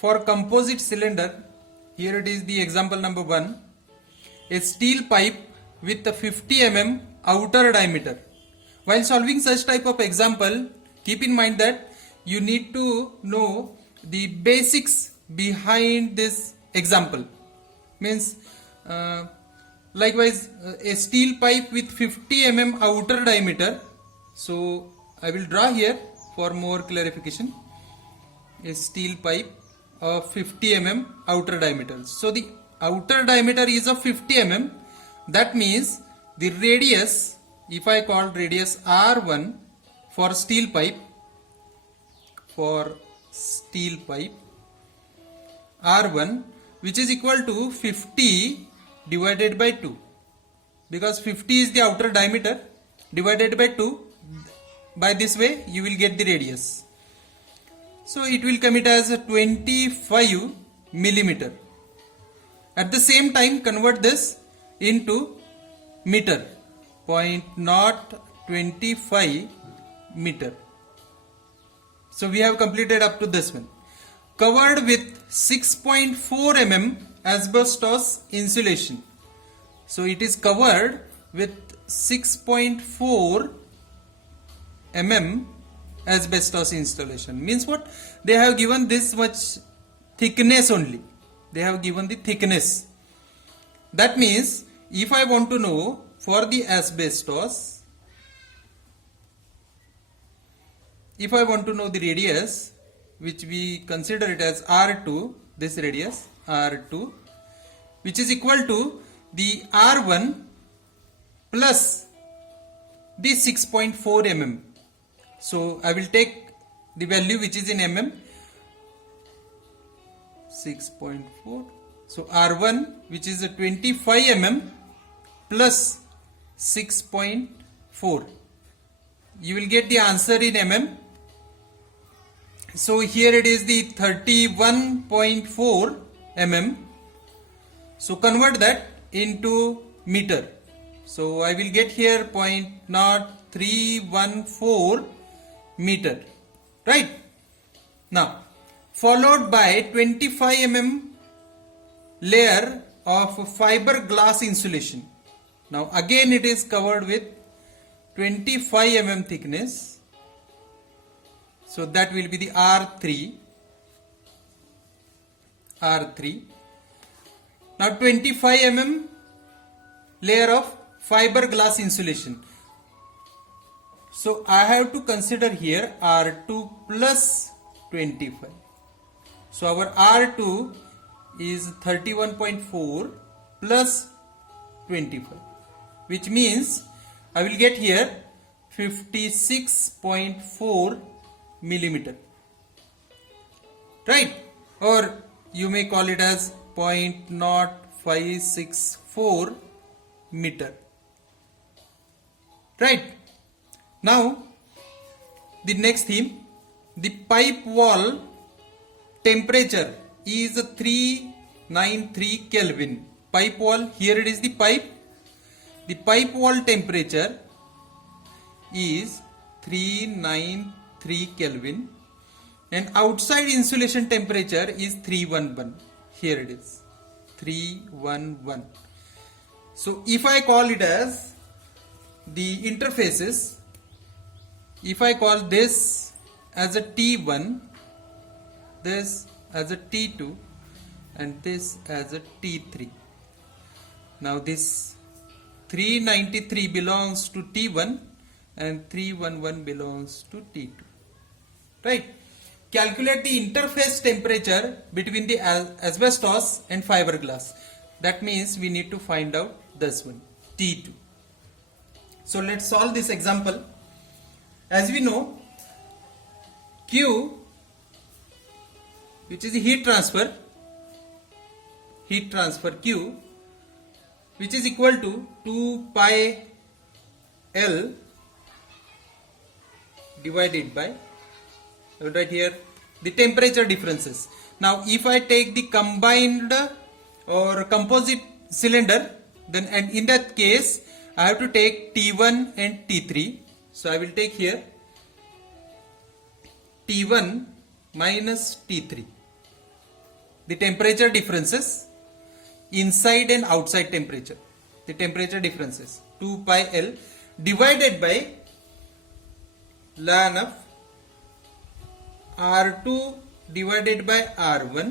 for composite cylinder, here it is the example number 1, a steel pipe with a 50 mm outer diameter. While solving such type of example, keep in mind that you need to know the basics behind this example. Means likewise a steel pipe with 50 mm outer diameter. So I will draw here for more clarification. A steel pipe of 50 mm outer diameter. So the outer diameter is of 50 mm. That means the radius, if I call radius R1 for steel pipe, R1, which is equal to 50 divided by 2, because 50 is the outer diameter, divided by 2. By this way you will get the radius. So it will come it as 25 millimeter. At the same time, convert this into meter. 0.025 meter. So we have completed up to this one. Covered with 6.4 mm asbestos insulation. So it is covered with 6.4 mm asbestos insulation. Means what? They have given this much thickness only. They have given the thickness. That means if I want to know for the asbestos, if I want to know the radius, which we consider it as R2, this radius R2, which is equal to the R1 plus the 6.4 mm. So I will take the value which is in mm, 6.4. So R1, which is a 25 mm plus 6.4. You will get the answer in mm. So here it is the 31.4 mm. So convert that into meter. So I will get here 0.0314 meter. Right? Now, followed by 25 mm layer of fiberglass insulation. Now again it is covered with 25 mm thickness. So that will be the R3. Now 25 mm layer of fiberglass insulation. So I have to consider here R2 plus 25. So our R2 is 31.4 plus 25, which means I will get here 56.4 millimeter. Right? Or you may call it as 0.0564 meter. Right? Now, the next theme, the pipe wall temperature is 393 Kelvin. Pipe wall, here it is the pipe. The pipe wall temperature is 393 Kelvin and outside insulation temperature is 311. Here it is 311. So if I call it as the interfaces, if I call this as a T1, this as a T2 and this as a T3. Now this 393 belongs to T1 and 311 belongs to T2. Right? Calculate the interface temperature between the asbestos and fiberglass. That means we need to find out this one, T2. So let's solve this example. As we know, Q, which is the heat transfer Q, which is equal to 2 pi L divided by, right here, the temperature differences. Now if I take the combined or composite cylinder, then and in that case I have to take T1 and T3. So I will take here T1 minus T3. the temperature differences inside and outside temperature. The temperature differences 2 pi L divided by ln of R2 divided by R1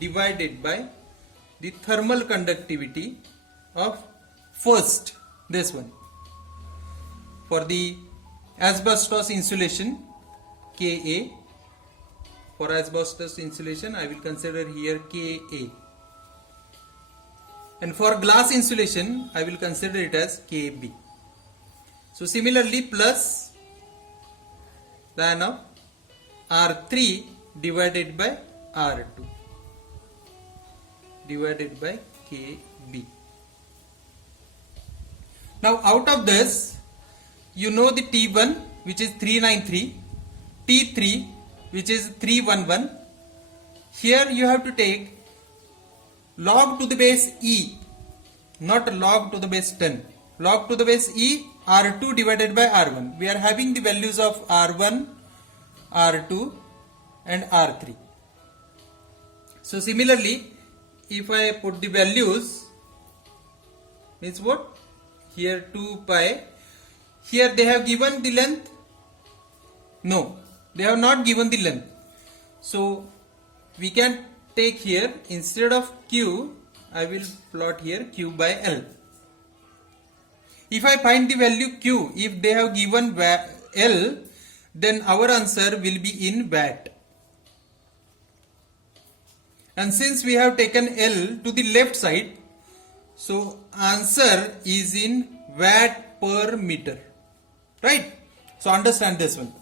divided by the thermal conductivity of first, this one. For the asbestos insulation Ka, for asbestos insulation I will consider here Ka, and for glass insulation I will consider it as Kb. So similarly plus ln of R3 divided by R2 divided by Kb. Now out of this, you know the T1 which is 393, T3 which is 311. Here you have to take log to the base E, not log to the base 10. Log to the base E, R2 divided by R1. We are having the values of R1, R2 and R3. So similarly, if I put the values, means what? Here 2 pi. Here they have given the length? No, they have not given the length. So we can take here, instead of Q, I will plot here Q by L. If I find the value Q, if they have given L, then our answer will be in watt. And since we have taken L to the left side, so answer is in watt per meter. Right? So understand this one.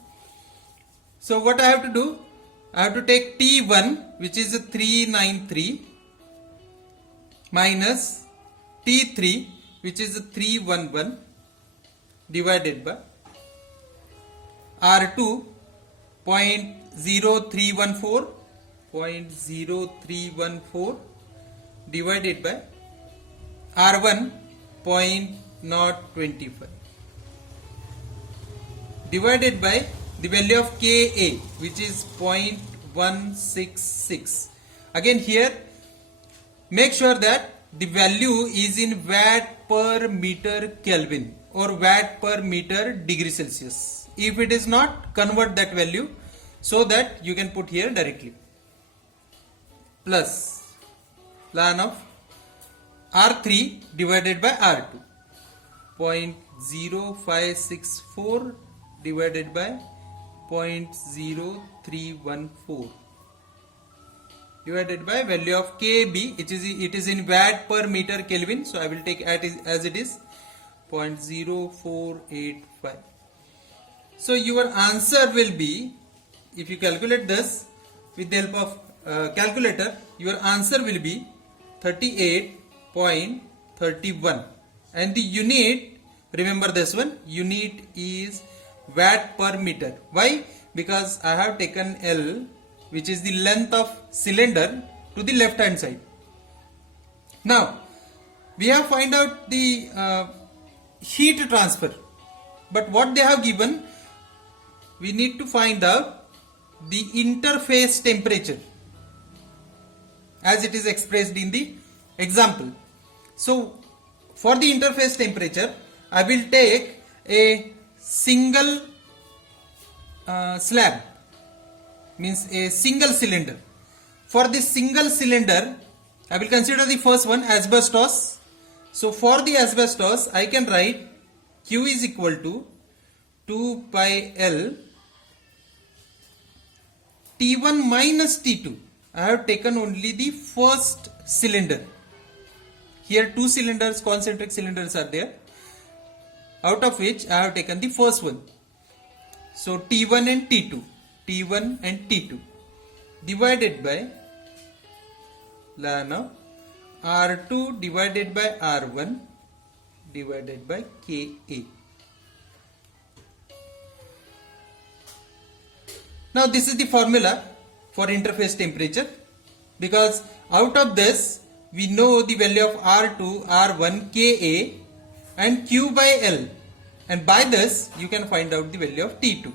So what I have to do? I have to take T1 which is 393 minus T3 which is 311 divided by R2 0.0314 divided by R1 0.025 divided by the value of Ka which is 0.166. Again here make sure that the value is in watt per meter Kelvin or watt per meter degree Celsius. If it is not, convert that value so that you can put here directly. Plus ln of R3 divided by R2 0.0564 divided by 0.0314 divided by value of Kb, it is in watt per meter Kelvin, so I will take as it is 0.0485. So your answer will be, if you calculate this with the help of calculator, your answer will be 38.31, and the unit, remember this one, unit is watt per meter. Why? Because I have taken L which is the length of cylinder to the left hand side. Now we have find out the heat transfer, but what they have given, we need to find out the interface temperature as it is expressed in the example. So for the interface temperature I will take a single slab, means a single cylinder. For this single cylinder I will consider the first one, asbestos. So for the asbestos I can write Q is equal to 2 pi L T1 minus T2. I have taken only the first cylinder. Here two cylinders, concentric cylinders are there, out of which I have taken the first one. So T1 and T2, T1 and T2 divided by ln of R2 divided by R1 divided by Ka. Now this is the formula for interface temperature, because out of this we know the value of R2, R1, Ka and Q by L, and by this you can find out the value of T2.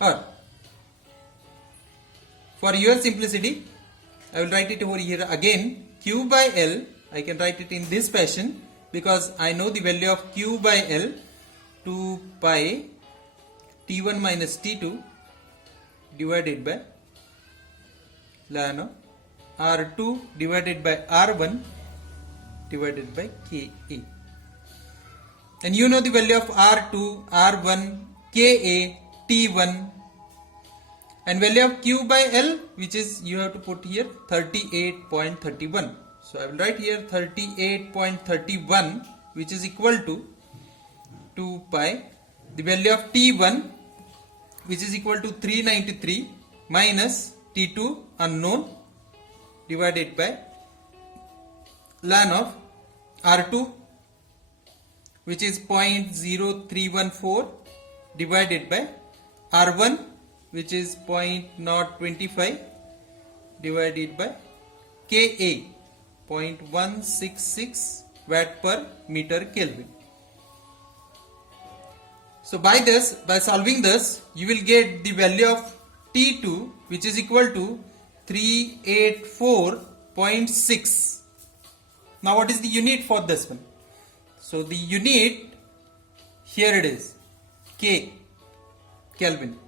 Or For your simplicity, I will write it over here again. Q by L, I can write it in this fashion because I know the value of Q by L, 2 pi T1 minus T2 divided by ln of R2 divided by R1 divided by Ka. And you know the value of R2, R1, Ka, T1, and value of Q by L, which is you have to put here 38.31. So I will write here 38.31, which is equal to 2 pi. The value of T1, which is equal to 393 minus T2 unknown divided by ln of R2, which is 0.0314 divided by R1, which is 0.025 divided by Ka, 0.166 watt per meter Kelvin. So by solving this, you will get the value of T2, which is equal to 384.6. Now what is the unit for this one? So the unit, here it is, K, Kelvin.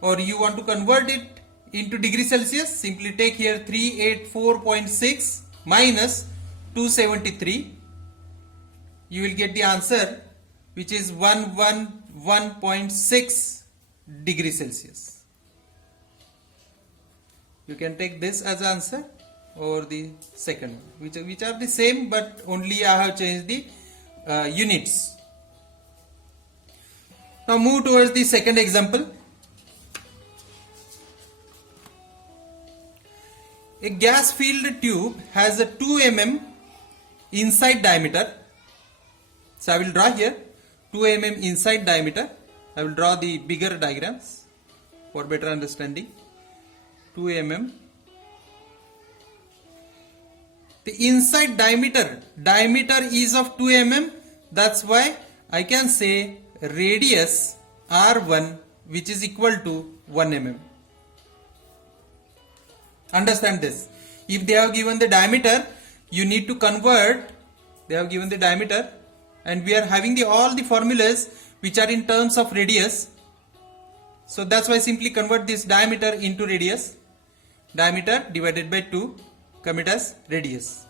Or you want to convert it into degree Celsius, simply take here 384.6 minus 273. You will get the answer, which is 111.6 degree Celsius. You can take this as answer or the second one, which are the same, but only I have changed the units. Now move towards the second example. A gas filled tube has a 2 mm inside diameter. So I will draw here 2 mm inside diameter. I will draw the bigger diagrams for better understanding. 2 mm. The inside diameter is of 2 mm. That's why I can say radius R1, which is equal to 1 mm. Understand this. If they have given the diameter, you need to convert. They have given the diameter, and we are having all the formulas which are in terms of radius. So that's why simply convert this diameter into radius. Diameter divided by 2, come it as radius.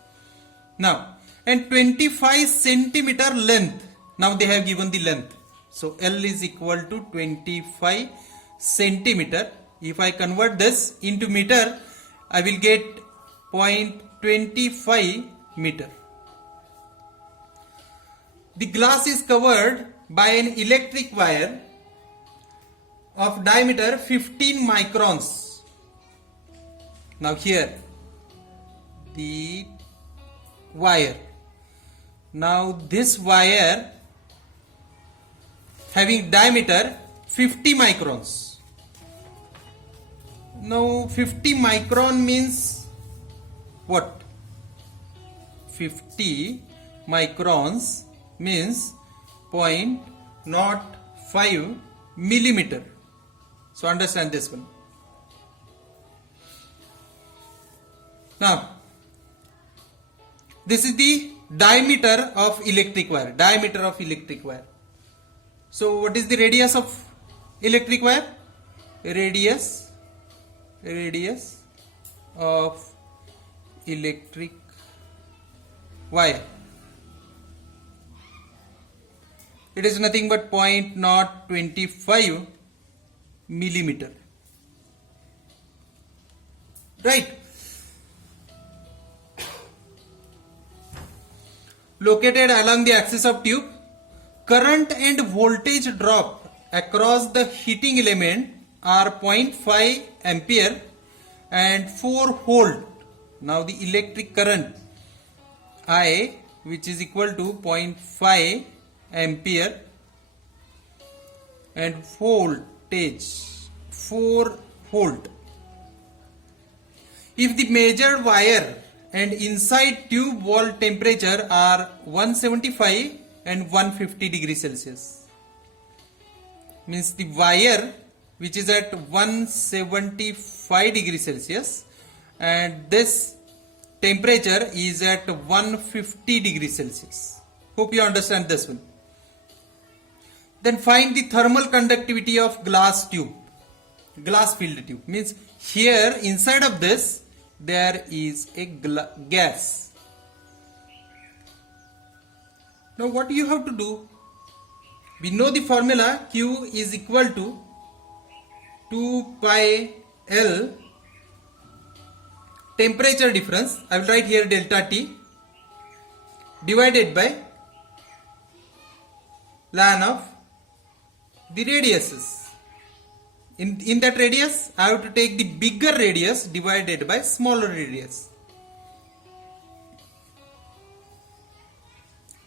Now, and 25 centimeter length. Now they have given the length. So L is equal to 25 centimeter. If I convert this into meter, I will get 0.25 meter. The glass is covered by an electric wire of diameter 15 microns. Now here the wire. Now this wire having diameter 50 microns. Now 50 micron means what? 50 microns means 0.05 millimeter. So understand this one. Now this is the diameter of electric wire. Diameter of electric wire. So what is the radius of electric wire? Radius of electric wire. It is nothing but 0.025 millimeter. Right. Located along the axis of tube, current and voltage drop across the heating element are 0.5 ampere and 4 volt. Now the electric current I, which is equal to 0.5 ampere, and voltage 4 volt. If the measured wire and inside tube wall temperature are 175 and 150 degrees Celsius, means the wire which is at 175 degrees Celsius, and this temperature is at 150 degrees Celsius. Hope you understand this one. Then find the thermal conductivity of glass tube. Glass filled tube means here inside of this there is a gas. Now what you have to do? We know the formula Q is equal to 2 pi L temperature difference. I will write here delta T divided by ln of the radiuses. In that radius, I have to take the bigger radius divided by smaller radius.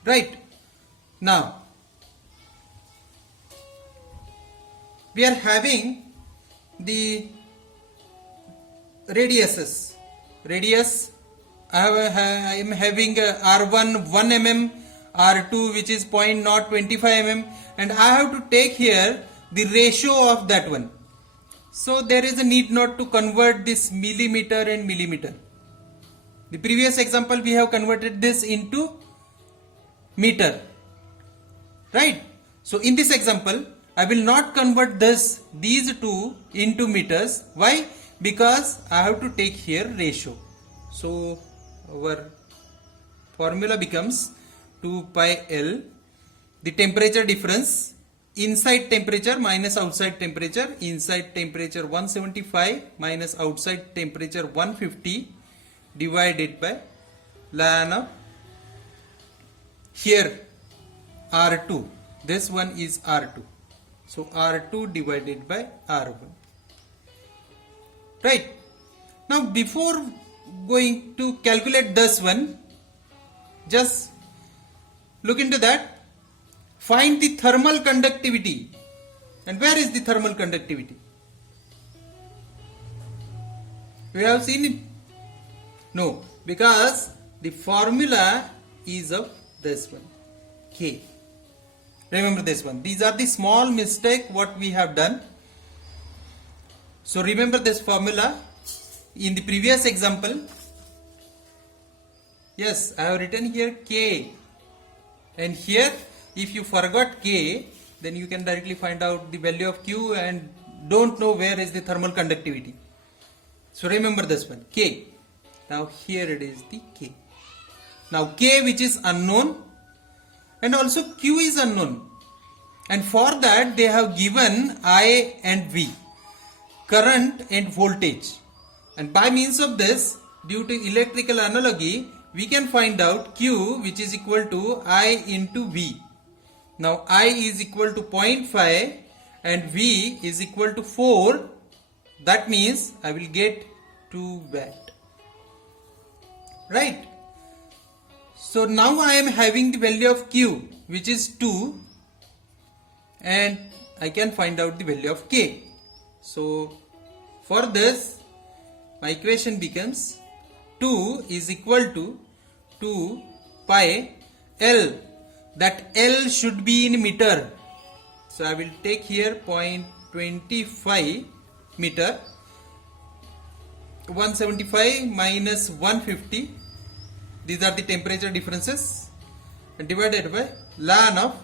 Right. Now, we are having the radiuses. Radius, I am having R1 1 mm, R2 which is 0.025 mm, and I have to take here the ratio of that one. So there is a need not to convert this millimeter and millimeter. The previous example we have converted this into meter, right? So in this example I will not convert these two into meters. Why? Because I have to take here ratio. So our formula becomes 2 pi L, the temperature difference, inside temperature minus outside temperature, inside temperature 175 minus outside temperature 150 divided by ln of here R2. This one is R2. So R2 divided by R1. Right. Now before going to calculate this one, just look into that. Find the thermal conductivity. And where is the thermal conductivity? We have seen it? No, because the formula is of this one, K. Remember this one. These are the small mistake what we have done. So remember this formula. In the previous example, yes, I have written here K. And here, if you forgot K, then you can directly find out the value of Q and don't know where is the thermal conductivity. So remember this one, K. Now here it is the K. Now K which is unknown and also Q is unknown. And for that they have given I and V, current and voltage. And by means of this, due to electrical analogy, we can find out Q which is equal to I into V. Now I is equal to 0.5 and V is equal to 4. That means I will get 2 watt. Right. So now I am having the value of Q which is 2 and I can find out the value of K. So for this my equation becomes 2 is equal to 2 pi L. That L should be in meter. So I will take here 0.25 meter. 175 minus 150. These are the temperature differences. And divided by ln of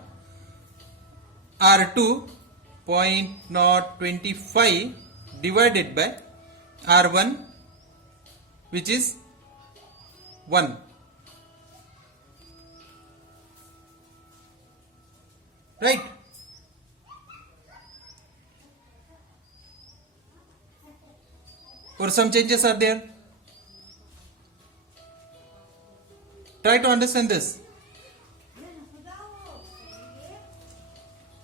R2 0.025 divided by R1 which is 1. Right. Or some changes are there. Try to understand this.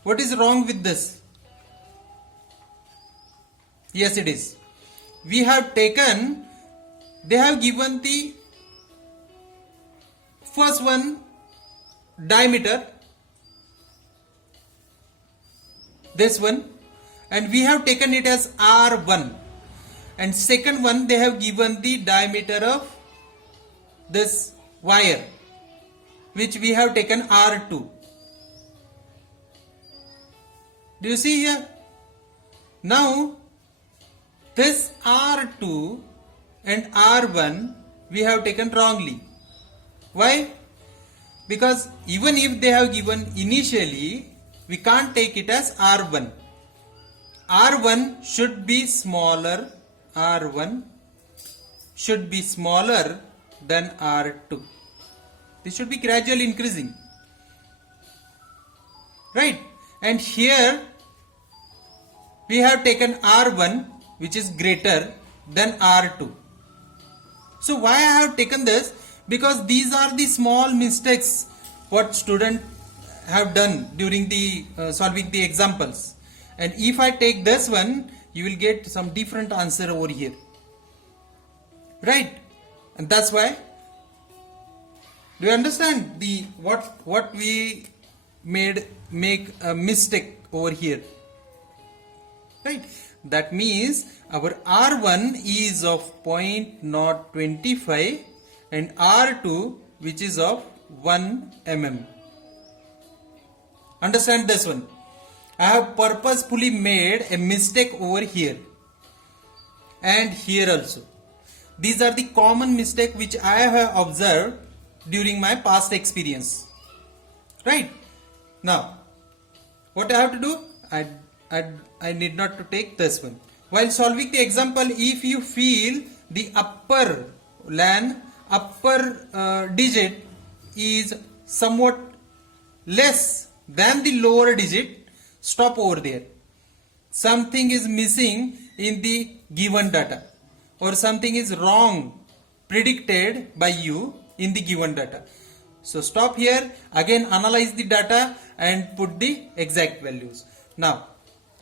What is wrong with this? Yes, it is. We have taken, they have given the first one diameter, this one, and we have taken it as R1, and second one they have given the diameter of this wire which we have taken R2. Do you see here? Now this R2 and R1 we have taken wrongly. Why? Because even if they have given initially, we can't take it as R1. R1 should be smaller. R1 should be smaller than R2. This should be gradually increasing. Right? And here we have taken R1 which is greater than R2. So why I have taken this? Because these are the small mistakes what students have done during the solving the examples. And if I take this one, you will get some different answer over here. Right? And that's why. Do you understand the what we make a mistake over here? Right? That means our R1 is of 0.025 and R2 which is of 1 mm. Understand this one. I have purposefully made a mistake over here and here also. These are the common mistakes which I have observed during my past experience. Right? Now, what I have to do? I need not to take this one. While solving the example, if you feel the upper digit is somewhat less than the lower digit, stop over there. Something is missing in the given data or something is wrong predicted by you in the given data. So stop here, again analyze the data and put the exact values. Now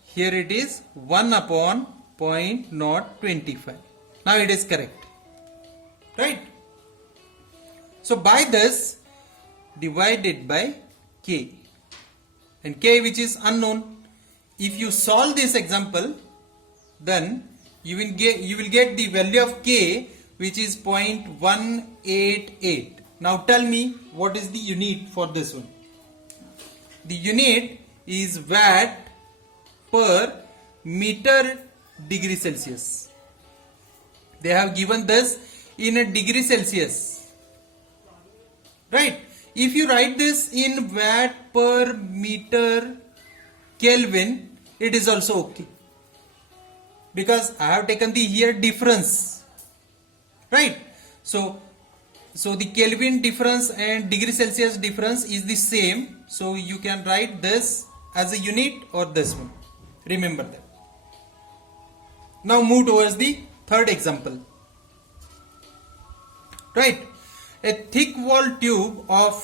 here it is 1 upon 0.025. Now it is correct. Right? So by this, divide it by k. And k which is unknown. If you solve this example, then you will get the value of k which is 0.188. Now tell me what is the unit for this one. The unit is watt per meter degree Celsius. They have given this in a degree Celsius. Right? If you write this in watt per meter Kelvin, it is also okay. Because I have taken the here difference. Right? So the Kelvin difference and degree Celsius difference is the same. So you can write this as a unit or this one. Remember that. Now move towards the third example. Right? A thick wall tube of